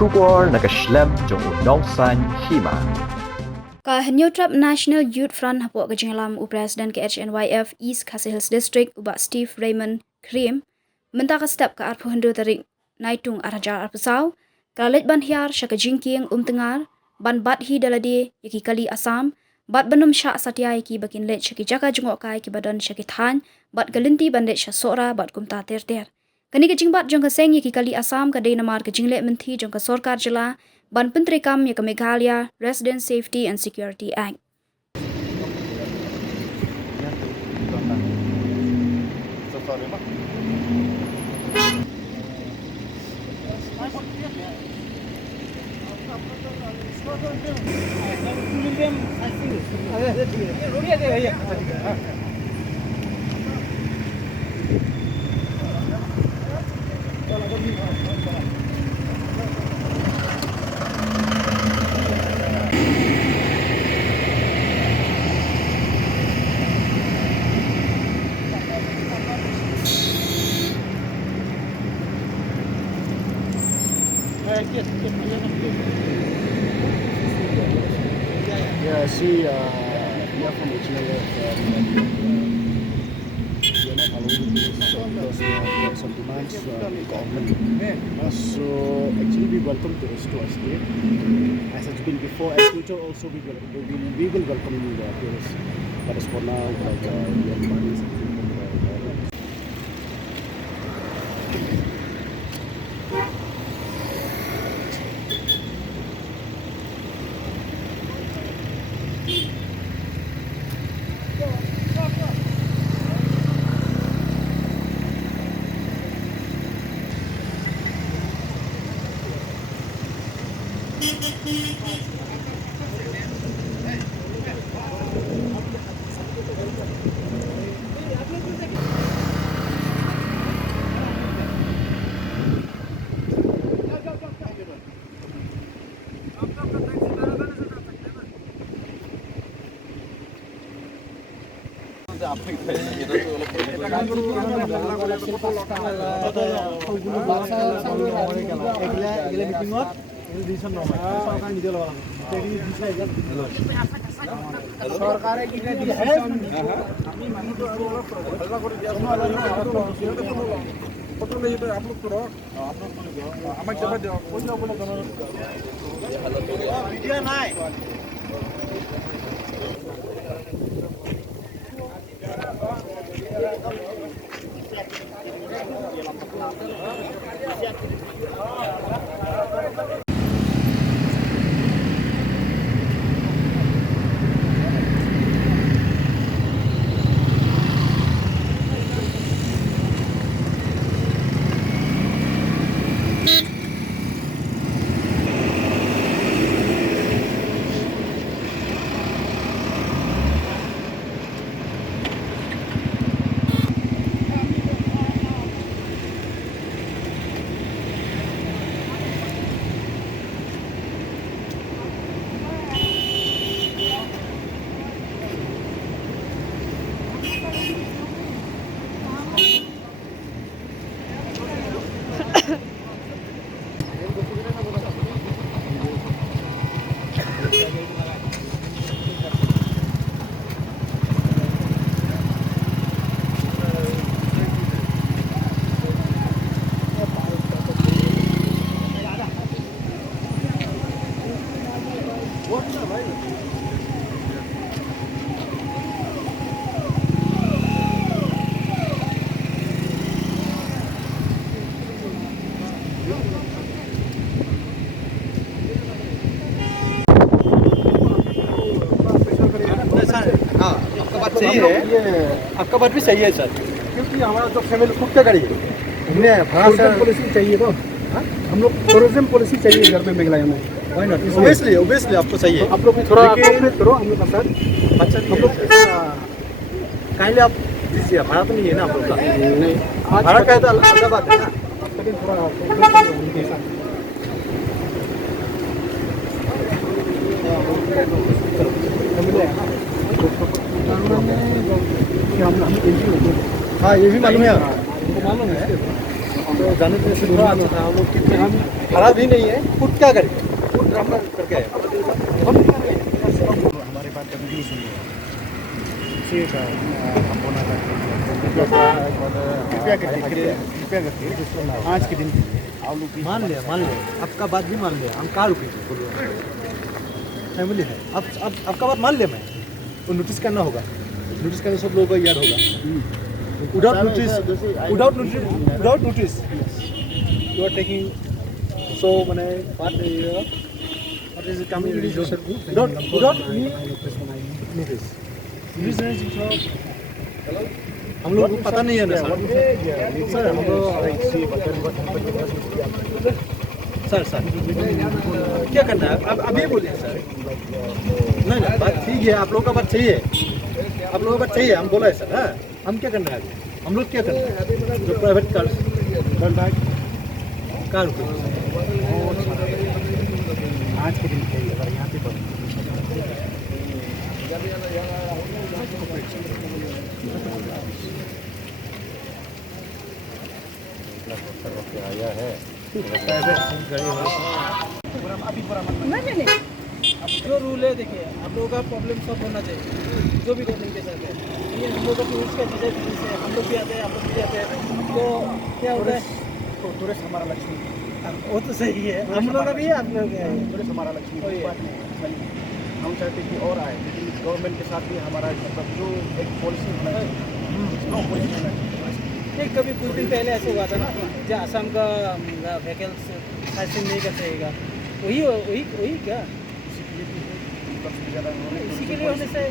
Shubor nakaslem jong Nongwan Hima. Ka Hnyf National Youth Front hapo ka jinglam u President ke Hnyf East Khasi Hills District uba Steve Raymond Krim menta ka step ka arpo hendo tarik naitung arajar arpasau kalit ban Hiar syaka jingking Umtyngar ban bat hi dalade yaki kali Assam bat banum sya satya yaki bakin let syaki jaka Jngoh kai ki badan syaki than bat galinti bandet sya sora bat kumta ter kani ka jingbat jong ka seng yaki kali Assam ka dei namar ka jingle menti jong ka sorkar jela ban pentri kam ya ka Meghalaya Resident Safety and Security Act. Yeah, see, we are from Hnyf. We are not following this because we have some demands from the government. So actually we welcome tourists to our state. As it's been before, and future also we will welcome the tourists. But as for now, like we are planning something from the government. सही है, आपका बात भी सही है sir, क्योंकि हमारा जो फैमिली खुद का गाड़ी है, हमें टूरिज्म पॉलिसी चाहिए तो हम लोग टूरिज्म पॉलिसी चाहिए घर में मेघालय में। ओबियसली आपको चाहिए, आप लोग थोड़ा कोऑपरेट करो हम लोग का सर। अच्छा हम लोग काइंडली आप दीजिए, भाड़ा तो नहीं है ना आप लोग का? नहीं, भाड़ा का है तो अलग बात है ना, लेकिन थोड़ा उनके साथ हाँ ये भी मालूम है, मालूम है। तो जाने से थोड़ा अच्छा था हम लोग, क्योंकि हम खड़ा भी नहीं है, खुद क्या करें, खुद ड्रामा करके आए। हमारे बात कभी नहीं सुनिए, इसी का हम होना चाहते हैं। कृपया करके आज के दिन आप लोग मान लिया आपका बात भी मान लिया, हम कहाँ रुकेंगे बोलिए, फैमिली है। अब आपका बात मान लिया मैं, तो नोटिस करना होगा, नोटिस करना सब लोगों को याद होगा। Without notice, you are taking so many what is it coming resolution without notice. हम लोग को पता नहीं है ना सर, हम लोग सर क्या करना है अब अभी बोलिए सर। नहीं बात ठीक है, आप लोगों का बात सही है, आप लोगों का बात सही है, हम बोला है सर। हाँ, हम क्या करना है अभी, हम लोग क्या करना है, जो प्राइवेट कार आज के दिन चाहिए, अगर यहाँ पे आया है अब जो रूल है देखिए, आप लोगों का प्रॉब्लम सॉल्व होना चाहिए, जो भी गवर्नमेंट के साथ है। ये हम लोग का टूरिस्ट का वीज़ा से हम लोग भी आते हैं, आप लोग भी आते हैं, तो क्या होता है, टूरिस्ट हमारा लक्ष्मी, वो तो सही है, हम लोग का भी है, आप लोग का है। टूरिस्ट हमारा लक्ष्मी। हम चाहते कि और आए, लेकिन गवर्नमेंट के साथ भी हमारा मतलब जो एक पॉलिसी होना चाहिए, नहीं कभी कुछ दिन पहले ऐसे हुआ था ना, जो असम का व्हीकल्स हासिल नहीं कर सकेगा, वही क्या इसी के लिए होने से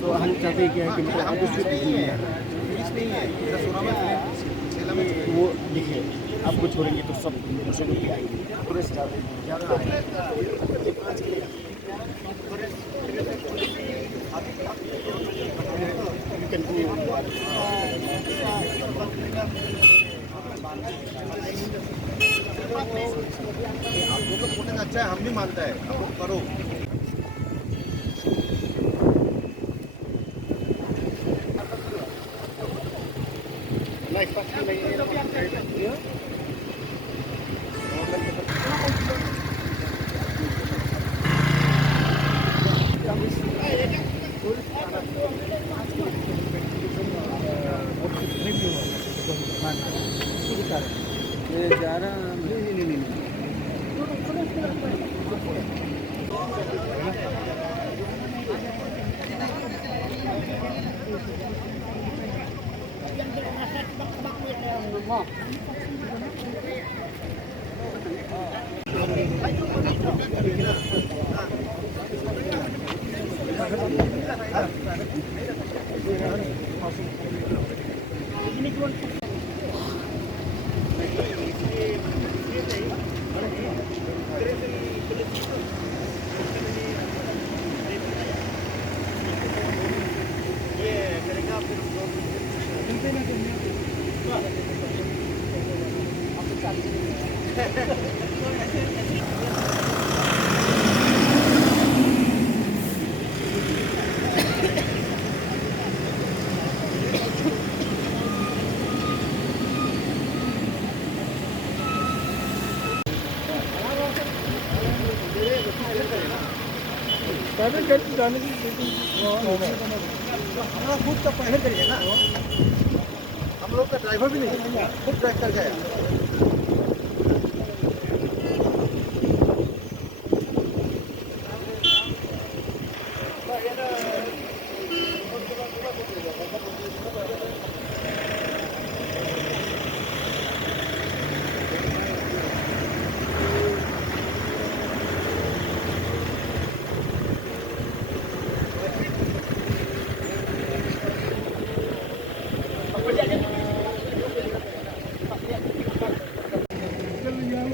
तो हम चाहते हैं कि मतलब आप कुछ नहीं है, वो देखिए आपको छोड़ेंगे तो सब दूसरे लोग भी आएंगे, टूरिस्ट ज़्यादा आएंगे। आप लोग का बोलना अच्छा है, हम भी मानते हैं, आप लोग करो। प्राइवेट गाड़ी से जाने की हमारा खुद का प्राइवेट गाड़ी है ना, हम लोग का ड्राइवर भी नहीं है, खुद ड्राइव कर गया।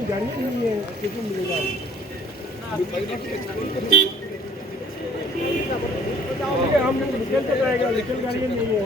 गाड़ी नहीं है कैसे मिलेगा हम निकल तो जाएगा लेकिन गाड़ी नहीं है